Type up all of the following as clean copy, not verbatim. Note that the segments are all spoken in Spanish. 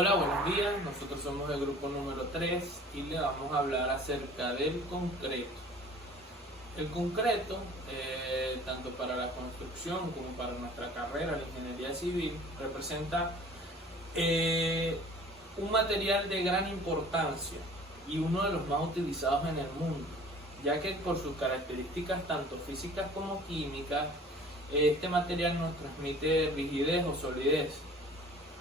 Hola, buenos días. Nosotros somos el grupo número 3 y le vamos a hablar acerca del concreto. El concreto, tanto para la construcción como para nuestra carrera, la ingeniería civil, representa un material de gran importancia y uno de los más utilizados en el mundo, ya que por sus características tanto físicas como químicas, este material nos transmite rigidez o solidez.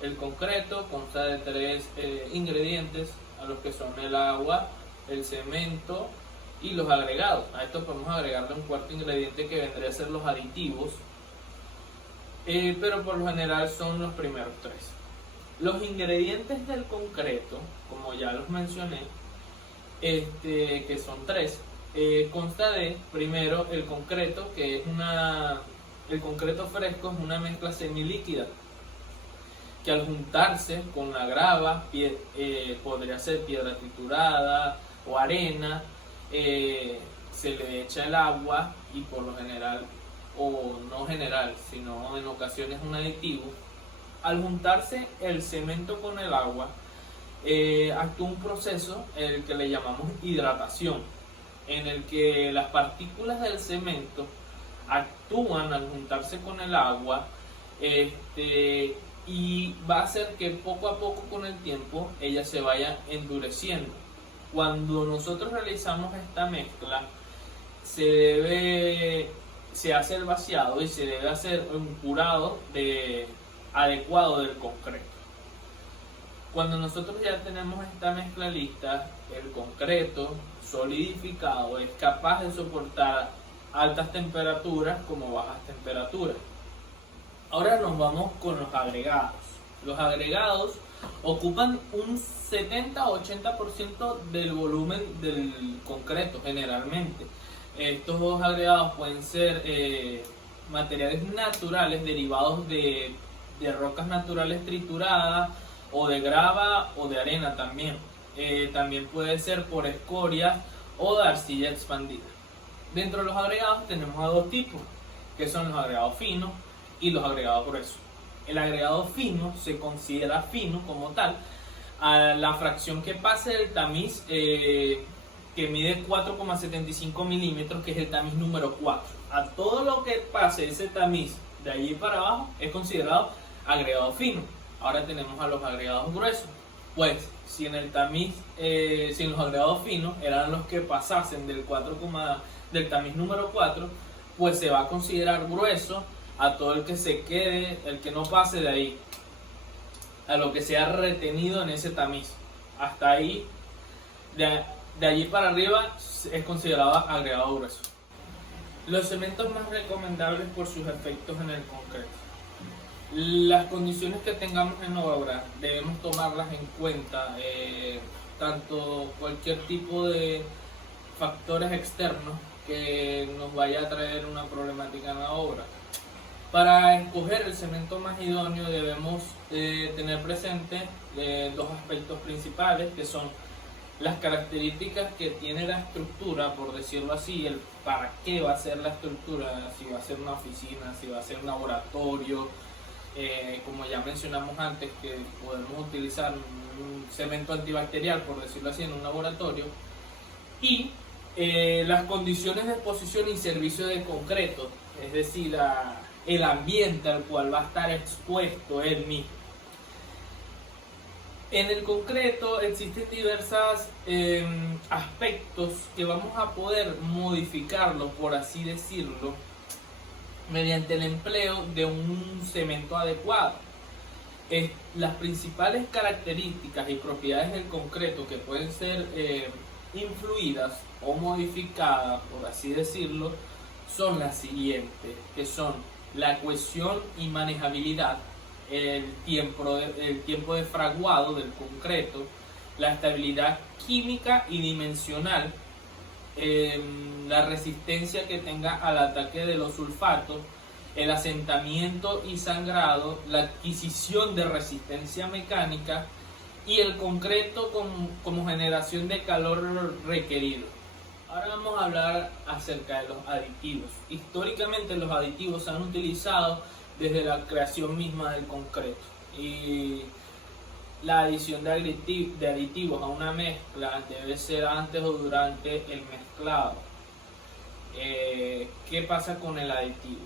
El concreto consta de tres ingredientes, a los que son el agua, el cemento y los agregados. A esto podemos agregarle un cuarto ingrediente que vendría a ser los aditivos, pero por lo general son los primeros tres. Los ingredientes del concreto, como ya los mencioné, que son tres, consta de, primero, el concreto, que es el concreto fresco es una mezcla semilíquida, que al juntarse con la grava, podría ser piedra triturada o arena, se le echa el agua y por lo general, o no general, sino en ocasiones un aditivo. Al juntarse el cemento con el agua, actúa un proceso en el que le llamamos hidratación, en el que las partículas del cemento actúan al juntarse con el agua, y va a hacer que poco a poco con el tiempo ella se vaya endureciendo. Cuando nosotros realizamos esta mezcla, se hace el vaciado y se debe hacer un curado adecuado del concreto. Cuando nosotros ya tenemos esta mezcla lista, el concreto solidificado es capaz de soportar altas temperaturas como bajas temperaturas. Ahora nos vamos con los agregados. Los agregados ocupan un 70-80% del volumen del concreto generalmente. Estos dos agregados pueden ser materiales naturales derivados de rocas naturales trituradas o de grava o de arena también. También puede ser por escoria o de arcilla expandida. Dentro de los agregados tenemos a dos tipos, que son los agregados finos y los agregados gruesos. El agregado fino se considera fino como tal a la fracción que pase del tamiz, que mide 4,75 milímetros, que es el tamiz número 4. A todo lo que pase ese tamiz de allí para abajo es considerado agregado fino. Ahora tenemos a los agregados gruesos. Pues si en el tamiz, si en los agregados finos eran los que pasasen del tamiz número 4, pues se va a considerar grueso a todo el que se quede, el que no pase de ahí, a lo que sea retenido en ese tamiz. Hasta ahí, de allí para arriba, es considerado agregado grueso. Los cementos más recomendables por sus efectos en el concreto. Las condiciones que tengamos en obra debemos tomarlas en cuenta, tanto cualquier tipo de factores externos que nos vaya a traer una problemática en la obra. Para escoger el cemento más idóneo debemos tener presente dos aspectos principales, que son las características que tiene la estructura, por decirlo así, el para qué va a ser la estructura, si va a ser una oficina, si va a ser un laboratorio, como ya mencionamos antes, que podemos utilizar un cemento antibacterial, por decirlo así, en un laboratorio, y las condiciones de exposición y servicio de concreto, es decir, el ambiente al cual va a estar expuesto él mismo. En el concreto existen diversos aspectos que vamos a poder modificarlo, por así decirlo, mediante el empleo de un cemento adecuado. Las principales características y propiedades del concreto que pueden ser influidas o modificadas, por así decirlo, son las siguientes, que son la cohesión y manejabilidad, el tiempo de fraguado del concreto, la estabilidad química y dimensional, la resistencia que tenga al ataque de los sulfatos, el asentamiento y sangrado, la adquisición de resistencia mecánica y el concreto como generación de calor requerido. Ahora vamos a hablar acerca de los aditivos. Históricamente los aditivos se han utilizado desde la creación misma del concreto y la adición de aditivos a una mezcla debe ser antes o durante el mezclado. ¿Qué pasa con el aditivo?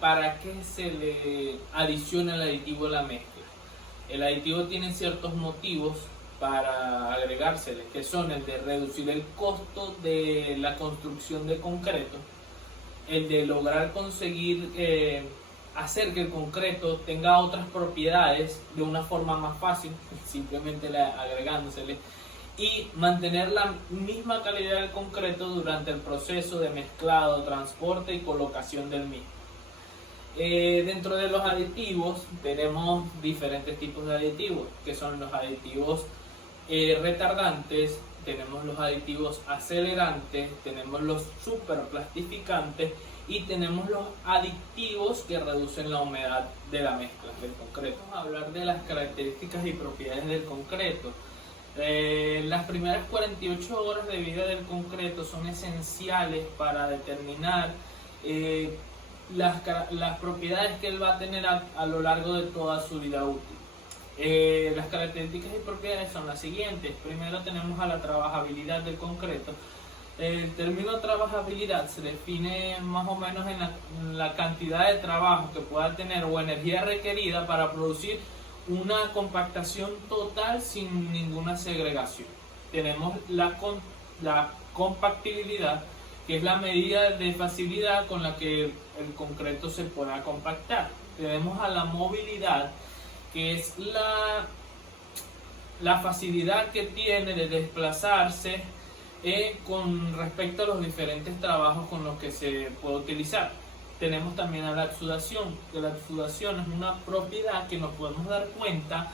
¿Para qué se le adiciona el aditivo a la mezcla? El aditivo tiene ciertos motivos para agregársele, que son el de reducir el costo de la construcción de concreto, el de lograr conseguir hacer que el concreto tenga otras propiedades de una forma más fácil, simplemente agregándosele, y mantener la misma calidad del concreto durante el proceso de mezclado, transporte y colocación del mismo. Dentro de los aditivos tenemos diferentes tipos de aditivos, que son los aditivos retardantes, tenemos los aditivos acelerantes, tenemos los superplastificantes y tenemos los aditivos que reducen la humedad de la mezcla del concreto. Vamos a hablar de las características y propiedades del concreto. Las primeras 48 horas de vida del concreto son esenciales para determinar las propiedades que él va a tener a lo largo de toda su vida útil. Las características y propiedades son las siguientes. Primero tenemos a la trabajabilidad del concreto. El término trabajabilidad se define más o menos en la cantidad de trabajo que pueda tener o energía requerida para producir una compactación total sin ninguna segregación. Tenemos la compactibilidad, que es la medida de facilidad con la que el concreto se pueda compactar. Tenemos a la movilidad, que es la facilidad que tiene de desplazarse con respecto a los diferentes trabajos con los que se puede utilizar. Tenemos también a la exudación, que la exudación es una propiedad que nos podemos dar cuenta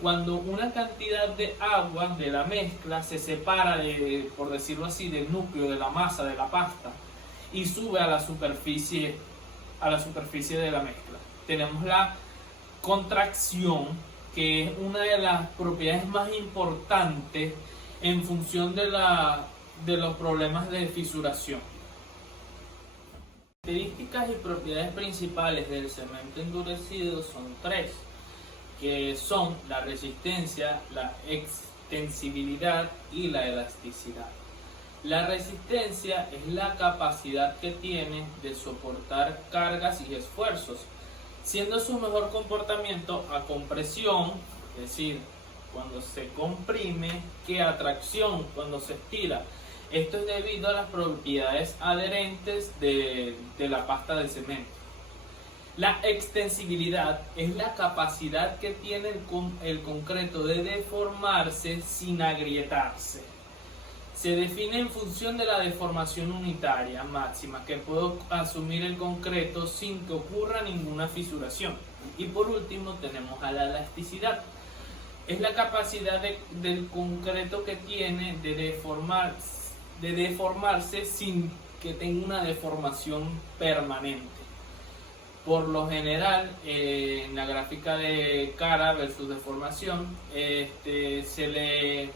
cuando una cantidad de agua de la mezcla se separa, por decirlo así, del núcleo, de la masa, de la pasta, y sube a la superficie de la mezcla. Tenemos la contracción, que es una de las propiedades más importantes en función de los problemas de fisuración. Características y propiedades principales del cemento endurecido son tres, que son la resistencia, la extensibilidad y la elasticidad. La resistencia es la capacidad que tiene de soportar cargas y esfuerzos, siendo su mejor comportamiento a compresión, es decir, cuando se comprime, que a tracción, cuando se estira. Esto es debido a las propiedades adherentes de la pasta del cemento. La extensibilidad es la capacidad que tiene el concreto de deformarse sin agrietarse. Se define en función de la deformación unitaria máxima que puede asumir el concreto sin que ocurra ninguna fisuración. Y por último tenemos a la elasticidad. Es la capacidad del concreto que tiene de deformarse sin que tenga una deformación permanente. Por lo general, en la gráfica de cara versus deformación, se le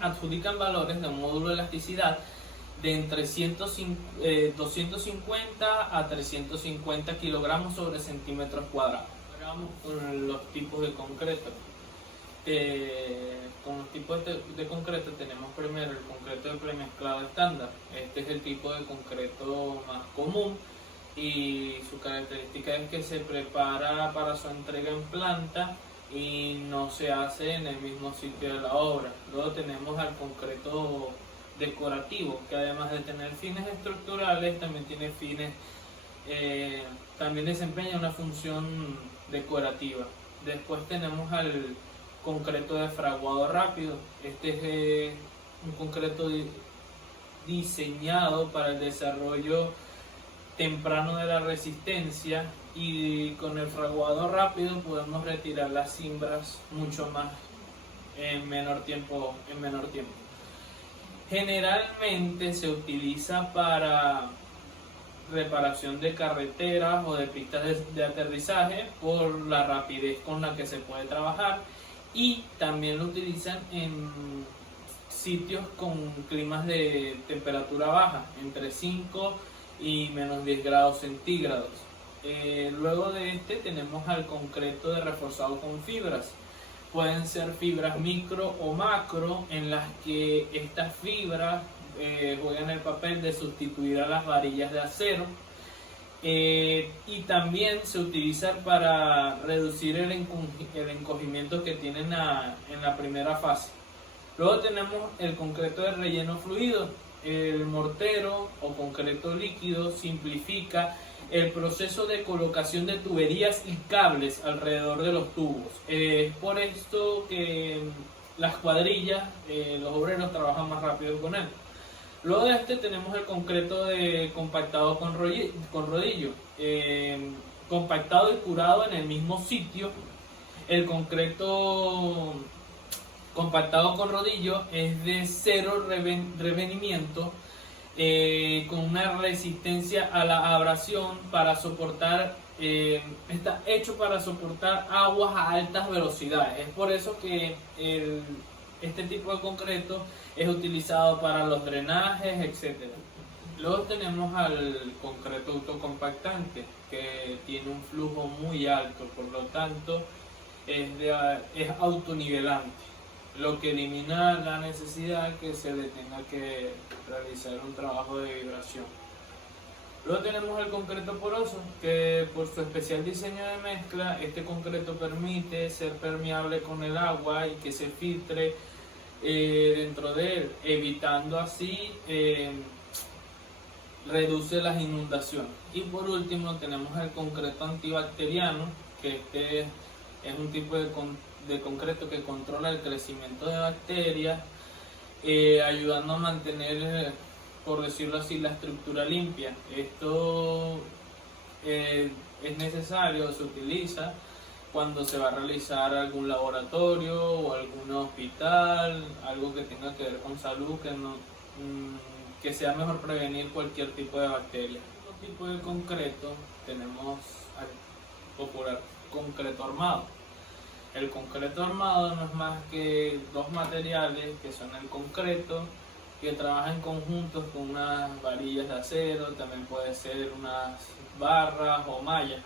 adjudican valores de un módulo de elasticidad de entre 250 a 350 kilogramos sobre centímetros cuadrados. Vamos con los tipos de concreto. Con los tipos de concreto tenemos primero el concreto de premezclado estándar. Este es el tipo de concreto más común y su característica es que se prepara para su entrega en planta y no se hace en el mismo sitio de la obra. Luego tenemos al concreto decorativo, que además de tener fines estructurales también tiene fines, también desempeña una función decorativa. Después tenemos al concreto de fraguado rápido. Este es un concreto diseñado para el desarrollo temprano de la resistencia, y con el fraguado rápido podemos retirar las cimbras mucho más en menor tiempo. Generalmente se utiliza para reparación de carreteras o de pistas de aterrizaje por la rapidez con la que se puede trabajar, y también lo utilizan en sitios con climas de temperatura baja, entre 5 y menos 10 grados centígrados. Luego de este tenemos al concreto de reforzado con fibras. Pueden ser fibras micro o macro, en las que estas fibras juegan el papel de sustituir a las varillas de acero. Y también se utiliza para reducir el encogimiento que tienen en la primera fase. Luego tenemos el concreto de relleno fluido. El mortero o concreto líquido simplifica el proceso de colocación de tuberías y cables alrededor de los tubos. Es por esto que las cuadrillas, los obreros trabajan más rápido con él. Luego de este tenemos el concreto de compactado con rodillo, compactado y curado en el mismo sitio. El concreto compactado con rodillo es de cero revenimiento, con una resistencia a la abrasión para soportar, está hecho para soportar aguas a altas velocidades. Es por eso que este tipo de concreto es utilizado para los drenajes, etc. Luego tenemos al concreto autocompactante, que tiene un flujo muy alto, por lo tanto es autonivelante, lo que elimina la necesidad que se le tenga que realizar un trabajo de vibración. Luego tenemos el concreto poroso, que por su especial diseño de mezcla, este concreto permite ser permeable con el agua y que se filtre dentro de él, evitando así reduce las inundaciones. Y por último tenemos el concreto antibacteriano, que este es un tipo de concreto que controla el crecimiento de bacterias, ayudando a mantener, por decirlo así, la estructura limpia. Esto es necesario, se utiliza cuando se va a realizar algún laboratorio o algún hospital, algo que tenga que ver con salud, que sea mejor prevenir cualquier tipo de bacteria. Otro tipo de concreto tenemos al popular concreto armado. El concreto armado no es más que dos materiales, que son el concreto, que trabajan conjuntos con unas varillas de acero, también puede ser unas barras o mallas.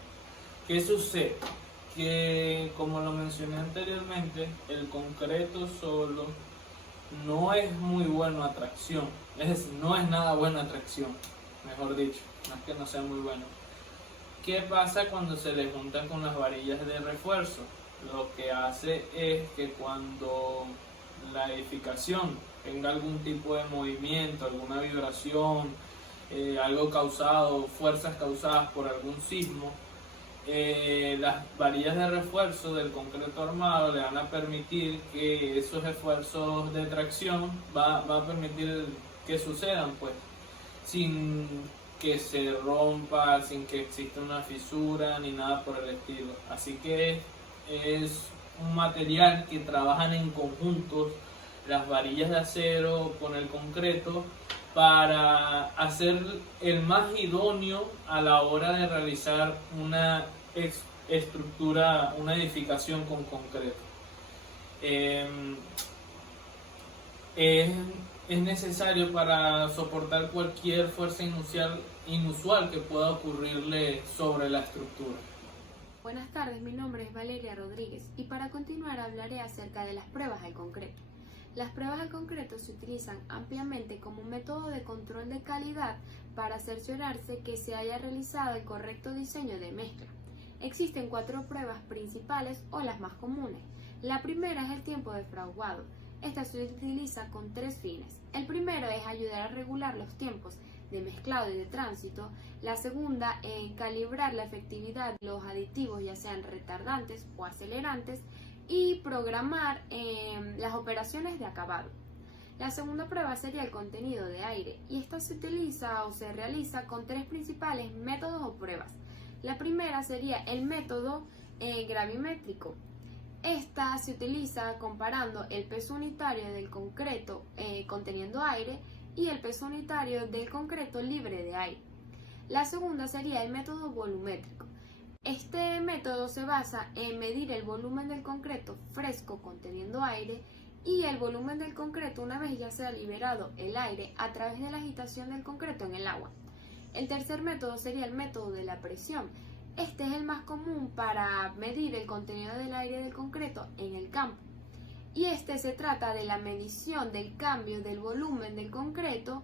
¿Qué sucede? Que, como lo mencioné anteriormente, el concreto solo no es muy bueno a tracción, no es nada bueno a tracción, mejor dicho, no es que no sea muy bueno. ¿Qué pasa cuando se le junta con las varillas de refuerzo? Lo que hace es que cuando la edificación tenga algún tipo de movimiento, alguna vibración, algo causado, fuerzas causadas por algún sismo, las varillas de refuerzo del concreto armado le van a permitir que esos esfuerzos de tracción va a permitir que sucedan, pues, sin que se rompa, sin que exista una fisura ni nada por el estilo. Así que es un material que trabajan en conjuntos las varillas de acero con el concreto para hacer el más idóneo a la hora de realizar una estructura, una edificación con concreto. Es necesario para soportar cualquier fuerza inusual que pueda ocurrirle sobre la estructura. Buenas tardes, mi nombre es Valeria Rodríguez y para continuar hablaré acerca de las pruebas al concreto. Las pruebas al concreto se utilizan ampliamente como método de control de calidad para cerciorarse que se haya realizado el correcto diseño de mezcla. Existen 4 pruebas principales o las más comunes. La primera es el tiempo de fraguado. Esta se utiliza con 3 fines. El primero es ayudar a regular los tiempos de mezclado y de tránsito. La segunda, calibrar la efectividad de los aditivos, ya sean retardantes o acelerantes, y programar las operaciones de acabado. La segunda prueba sería el contenido de aire, y esta se utiliza o se realiza con 3 principales métodos o pruebas. La primera sería el método gravimétrico. Esta se utiliza comparando el peso unitario del concreto conteniendo aire y el peso unitario del concreto libre de aire. La segunda sería el método volumétrico. Este método se basa en medir el volumen del concreto fresco conteniendo aire y el volumen del concreto una vez ya se ha liberado el aire a través de la agitación del concreto en el agua. El tercer método sería el método de la presión. Este es el más común para medir el contenido del aire del concreto en el campo. Y este se trata de la medición del cambio del volumen del concreto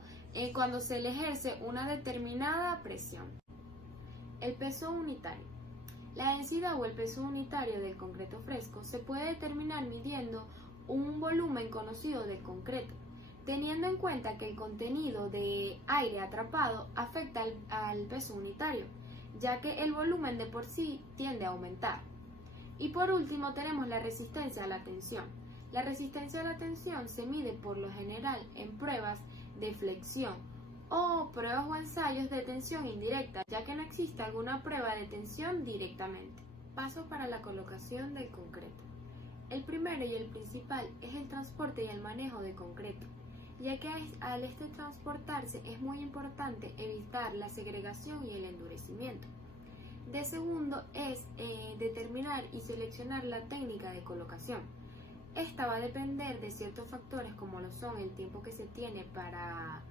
cuando se le ejerce una determinada presión. El peso unitario. La densidad o el peso unitario del concreto fresco se puede determinar midiendo un volumen conocido del concreto, teniendo en cuenta que el contenido de aire atrapado afecta al peso unitario, ya que el volumen de por sí tiende a aumentar. Y por último tenemos la resistencia a la tensión. La resistencia a la tensión se mide por lo general en pruebas de flexión o pruebas o ensayos de tensión indirecta, ya que no existe alguna prueba de tensión directamente. Paso para la colocación del concreto. El primero y el principal es el transporte y el manejo de concreto, ya que al transportarse es muy importante evitar la segregación y el endurecimiento. De segundo es determinar y seleccionar la técnica de colocación. Esta va a depender de ciertos factores como lo son el tiempo que se tiene para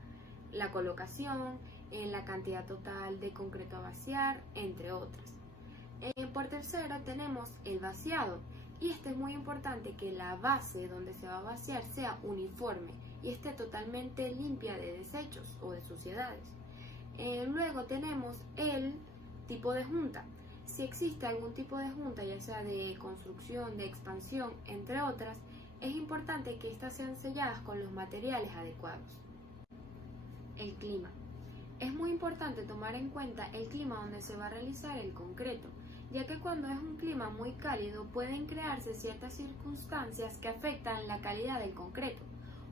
la colocación, la cantidad total de concreto a vaciar, entre otras. Por tercero tenemos el vaciado, y este es muy importante que la base donde se va a vaciar sea uniforme y esté totalmente limpia de desechos o de suciedades. Luego tenemos el tipo de junta. Si existe algún tipo de junta, ya sea de construcción, de expansión, entre otras, es importante que éstas sean selladas con los materiales adecuados. El clima. Es muy importante tomar en cuenta el clima donde se va a realizar el concreto, ya que cuando es un clima muy cálido pueden crearse ciertas circunstancias que afectan la calidad del concreto.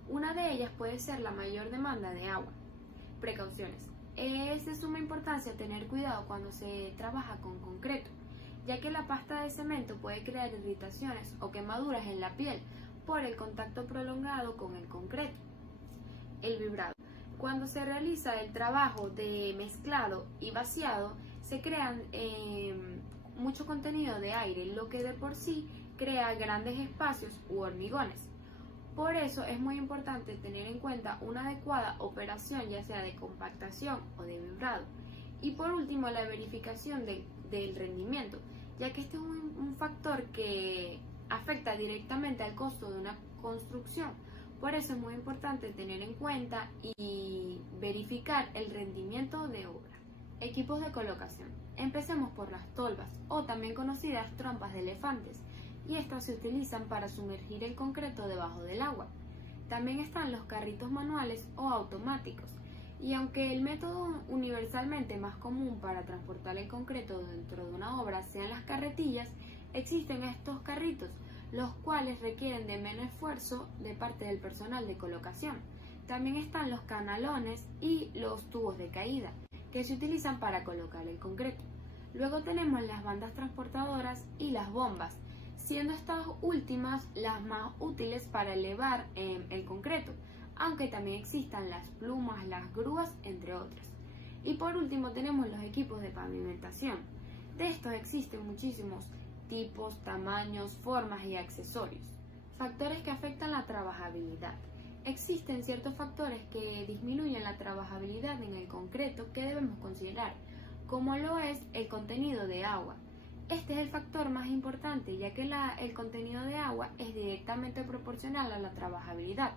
Una de ellas puede ser la mayor demanda de agua. Precauciones. Es de suma importancia tener cuidado cuando se trabaja con concreto, ya que la pasta de cemento puede crear irritaciones o quemaduras en la piel por el contacto prolongado con el concreto. El vibrado. Cuando se realiza el trabajo de mezclado y vaciado, se crean mucho contenido de aire, lo que de por sí crea grandes espacios u hormigones. Por eso es muy importante tener en cuenta una adecuada operación, ya sea de compactación o de vibrado. Y por último, la verificación del rendimiento, ya que este es un factor que afecta directamente al costo de una construcción. Por eso es muy importante tener en cuenta y verificar el rendimiento de obra. Equipos de colocación. Empecemos por las tolvas, o también conocidas trompas de elefantes, y estas se utilizan para sumergir el concreto debajo del agua. También están los carritos manuales o automáticos, y aunque el método universalmente más común para transportar el concreto dentro de una obra sean las carretillas, existen estos carritos, los cuales requieren de menos esfuerzo de parte del personal de colocación. También están los canalones y los tubos de caída, que se utilizan para colocar el concreto. Luego tenemos las bandas transportadoras y las bombas, siendo estas últimas las más útiles para elevar el concreto, aunque también existan las plumas, las grúas, entre otras. Y por último tenemos los equipos de pavimentación. De estos existen muchísimos tipos, tamaños, formas y accesorios. Factores que afectan la trabajabilidad. Existen ciertos factores que disminuyen la trabajabilidad en el concreto que debemos considerar, como lo es el contenido de agua. Este es el factor más importante, ya que el contenido de agua es directamente proporcional a la trabajabilidad.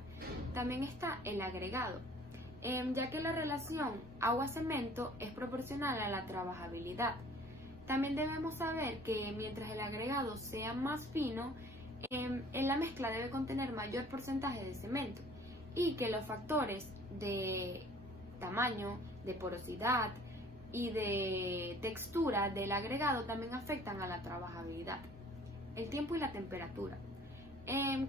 También está el agregado, ya que la relación agua-cemento es proporcional a la trabajabilidad. También debemos saber que mientras el agregado sea más fino, en la mezcla debe contener mayor porcentaje de cemento, y que los factores de tamaño, de porosidad y de textura del agregado también afectan a la trabajabilidad. El tiempo y la temperatura.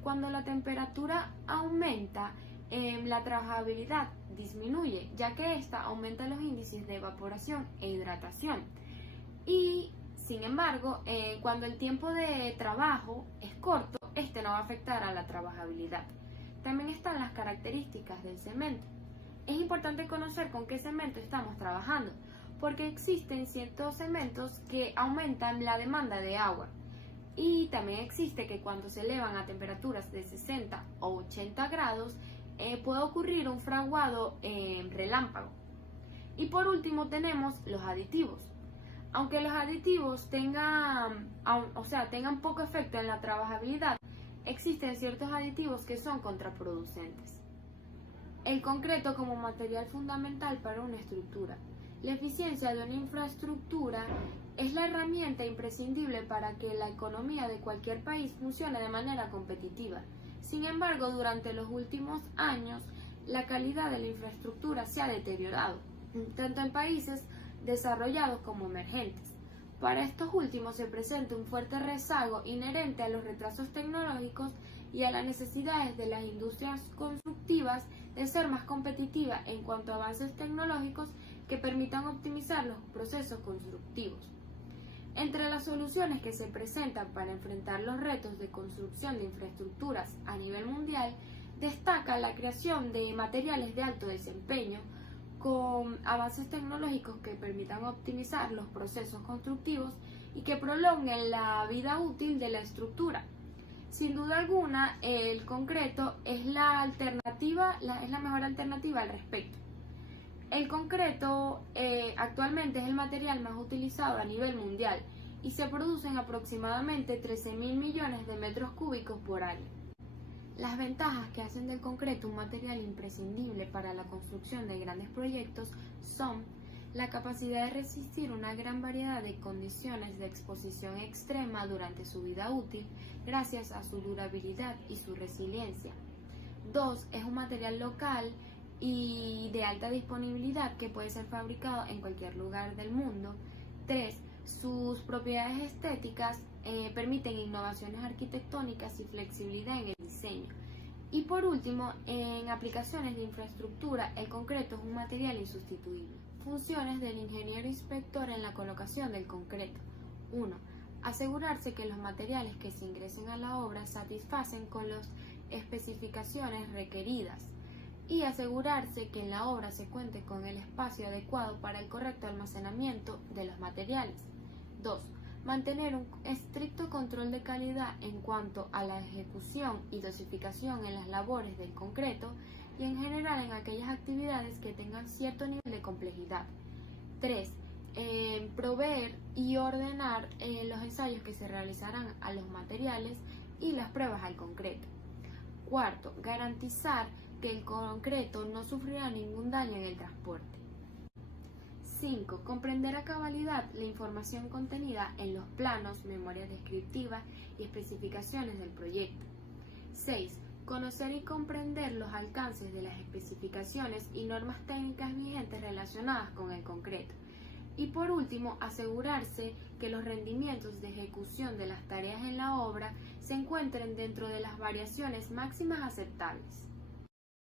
Cuando la temperatura aumenta, la trabajabilidad disminuye, ya que ésta aumenta los índices de evaporación e hidratación. Y sin embargo, cuando el tiempo de trabajo es corto, este no va a afectar a la trabajabilidad. También están las características del cemento. Es importante conocer con qué cemento estamos trabajando, porque existen ciertos cementos que aumentan la demanda de agua. Y también existe que cuando se elevan a temperaturas de 60 o 80 grados, puede ocurrir un fraguado relámpago. Y por último tenemos los aditivos. Aunque los aditivos tengan poco efecto en la trabajabilidad, existen ciertos aditivos que son contraproducentes. El concreto como material fundamental para una estructura. La eficiencia de una infraestructura es la herramienta imprescindible para que la economía de cualquier país funcione de manera competitiva. Sin embargo, durante los últimos años, la calidad de la infraestructura se ha deteriorado, tanto en países desarrollados como emergentes. Para estos últimos se presenta un fuerte rezago inherente a los retrasos tecnológicos y a las necesidades de las industrias constructivas de ser más competitivas en cuanto a avances tecnológicos que permitan optimizar los procesos constructivos. Entre las soluciones que se presentan para enfrentar los retos de construcción de infraestructuras a nivel mundial, destaca la creación de materiales de alto desempeño con avances tecnológicos que permitan optimizar los procesos constructivos y que prolonguen la vida útil de la estructura. Sin duda alguna, el concreto es la mejor alternativa al respecto. El concreto actualmente es el material más utilizado a nivel mundial y se producen aproximadamente 13.000 millones de metros cúbicos por año. Las ventajas que hacen del concreto un material imprescindible para la construcción de grandes proyectos son la capacidad de resistir una gran variedad de condiciones de exposición extrema durante su vida útil gracias a su durabilidad y su resiliencia. 2. Es un material local y de alta disponibilidad que puede ser fabricado en cualquier lugar del mundo. 3. Sus propiedades estéticas permiten innovaciones arquitectónicas y flexibilidad en el diseño. Y por último, en aplicaciones de infraestructura, el concreto es un material insustituible. Funciones del ingeniero inspector en la colocación del concreto. 1. Asegurarse que los materiales que se ingresen a la obra satisfacen con las especificaciones requeridas y asegurarse que en la obra se cuente con el espacio adecuado para el correcto almacenamiento de los materiales. 2. Mantener un estricto control de calidad en cuanto a la ejecución y dosificación en las labores del concreto y en general en aquellas actividades que tengan cierto nivel de complejidad. 3. Proveer y ordenar los ensayos que se realizarán a los materiales y las pruebas al concreto. 4. Garantizar que el concreto no sufrirá ningún daño en el transporte. 5. Comprender a cabalidad la información contenida en los planos, memorias descriptivas y especificaciones del proyecto. 6. Conocer y comprender los alcances de las especificaciones y normas técnicas vigentes relacionadas con el concreto. Y por último, asegurarse que los rendimientos de ejecución de las tareas en la obra se encuentren dentro de las variaciones máximas aceptables.